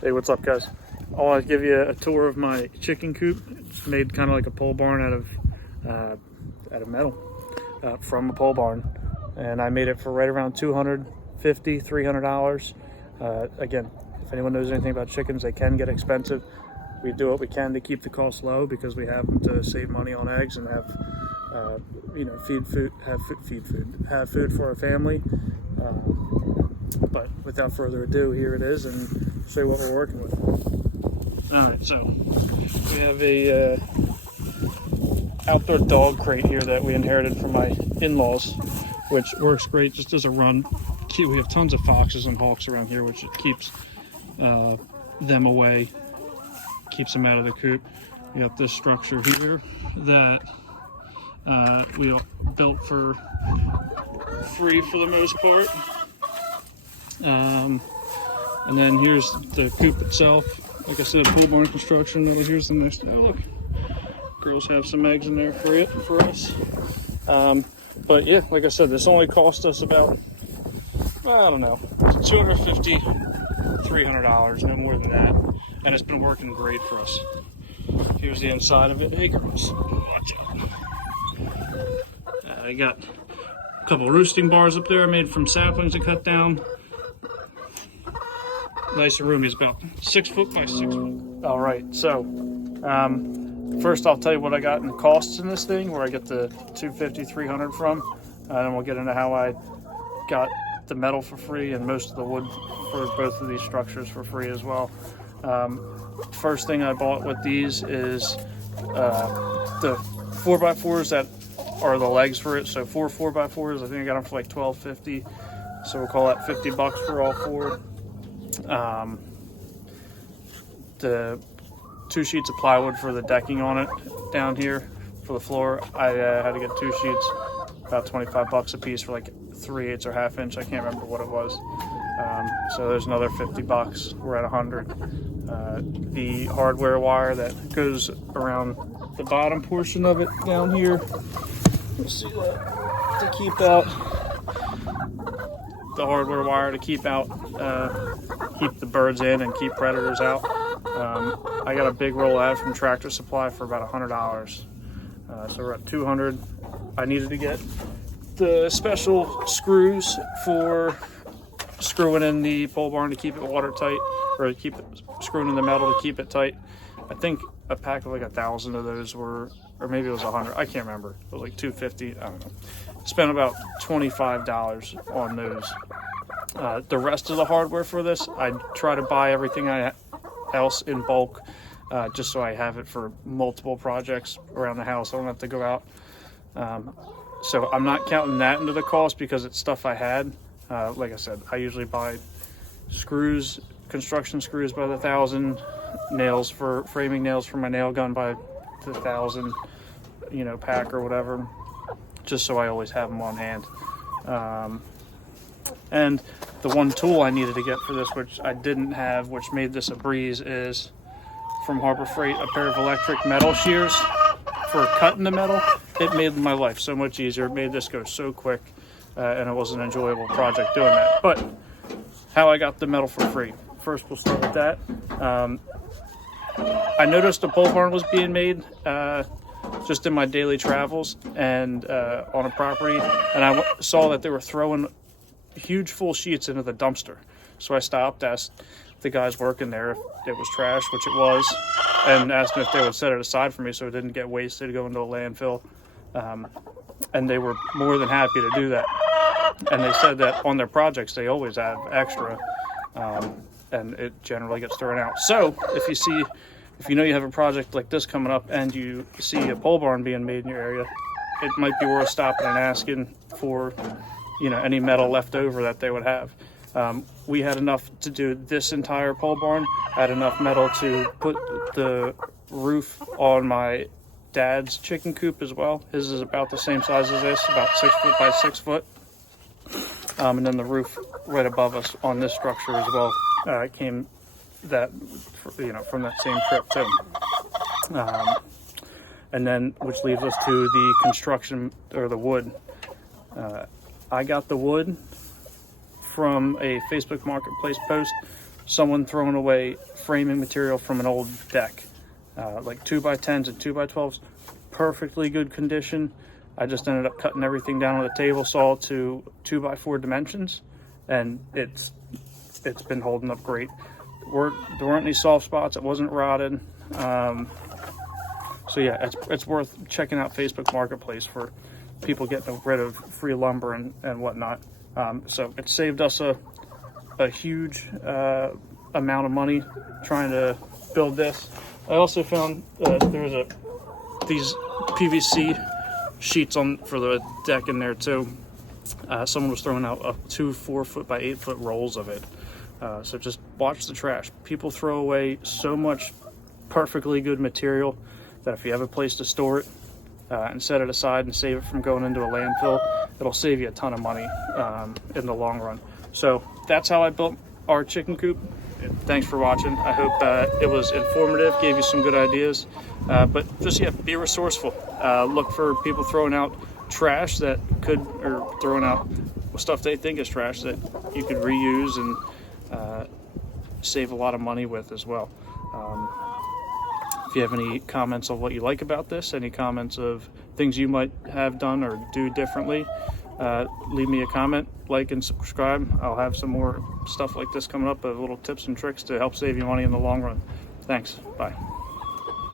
Hey, what's up, guys? I want to give you a tour of my chicken coop. It's made kind of like a pole barn out of metal from a pole barn, and I made it for right around $250–300. Again, if anyone knows anything about chickens, they can get expensive. We do what we can to keep the cost low because we have them to save money on eggs and have have food for our family. But without further ado, here it is, and show you what we're working with. All right, so we have a outdoor dog crate here that we inherited from my in-laws, which works great just as a run. We have tons of foxes and hawks around here, which keeps them away, keeps them out of the coop. We have this structure here that we built for free for the most part. And then here's the coop itself. Like I said, pole barn construction. Here's the next. Oh, look, girls have some eggs in there for us. But yeah, like I said, this only cost us about, I don't know, $250–300, no more than that, and it's been working great for us. Here's the inside of it. Hey, girls, watch out. I got a couple roosting bars up there I made from saplings I cut down. Nice and roomy. It's about 6 foot by 6 foot. All right, so first I'll tell you what I got in costs in this thing, where I get the $250–300 from, and then we'll get into how I got the metal for free and most of the wood for both of these structures for free as well. First thing I bought with these is the 4x4s that are the legs for it. So 4 4x4s, I think I got them for like $12.50. So we'll call that $50 for all 4. The 2 sheets of plywood for the decking on it down here for the floor. I had to get 2 sheets, about $25 a piece for like 3/8 or ½ inch. I can't remember what it was. So there's another $50. We're at 100. The hardware wire that goes around the bottom portion of it down here. You'll see that to keep out the hardware wire to keep the birds in and keep predators out. I got a big roll out from Tractor Supply for about $100. So we're at 200. I needed to get the special screws for screwing in the pole barn to keep it watertight, or to keep it screwing in the metal to keep it tight. I think a pack of like 1,000 of those were, or maybe it was 100. I can't remember. It was like $250. I don't know. Spent about $25 on those. The rest of the hardware for this, I try to buy everything else in bulk, just so I have it for multiple projects around the house. I don't have to go out. So I'm not counting that into the cost because it's stuff I had. Like I said, I usually buy screws, construction screws by the 1,000, nails for framing nails for my nail gun by the 1,000, pack or whatever, just so I always have them on hand. And the one tool I needed to get for this, which I didn't have, which made this a breeze, is from Harbor Freight, a pair of electric metal shears for cutting the metal. It made my life so much easier. It made this go so quick, and it was an enjoyable project doing that. But how I got the metal for free. First, we'll start with that. I noticed a pole barn was being made just in my daily travels and on a property, and I saw that they were throwing huge full sheets into the dumpster. So I stopped, asked the guys working there if it was trash, which it was, and asked them if they would set it aside for me so it didn't get wasted, go into a landfill. And they were more than happy to do that. And they said that on their projects they always have extra, and it generally gets thrown out. So if you know you have a project like this coming up and you see a pole barn being made in your area, it might be worth stopping and asking for any metal left over that they would have. We had enough to do this entire pole barn. I had enough metal to put the roof on my dad's chicken coop as well. His is about the same size as this, about 6 foot by 6 foot. And then the roof right above us on this structure as well came from that same trip too. And then, which leads us to the construction, or the wood. I got the wood from a Facebook Marketplace post. someone throwing away framing material from an old deck, like 2x10s and 2x12s, perfectly good condition. I just ended up cutting everything down on the table saw to 2x4 dimensions, and it's been holding up great. There weren't any soft spots. It wasn't rotted. So yeah, it's worth checking out Facebook Marketplace for people getting rid of free lumber and whatnot. So it saved us a huge amount of money trying to build this. I also found there was these PVC sheets for the deck in there too. Someone was throwing out 2 4-foot by 8-foot rolls of it. So just watch the trash. People throw away so much perfectly good material that if you have a place to store it and set it aside and save it from going into a landfill, it'll save you a ton of money in the long run. So that's how I built our chicken coop. Thanks for watching. I hope it was informative, gave you some good ideas. But just, yeah, be resourceful. Look for people throwing out trash or throwing out stuff they think is trash that you could reuse and save a lot of money with as well. If you have any comments on what you like about this, any comments of things you might have done or do differently, leave me a comment, like and subscribe. I'll have some more stuff like this coming up, of little tips and tricks to help save you money in the long run. Thanks. Bye.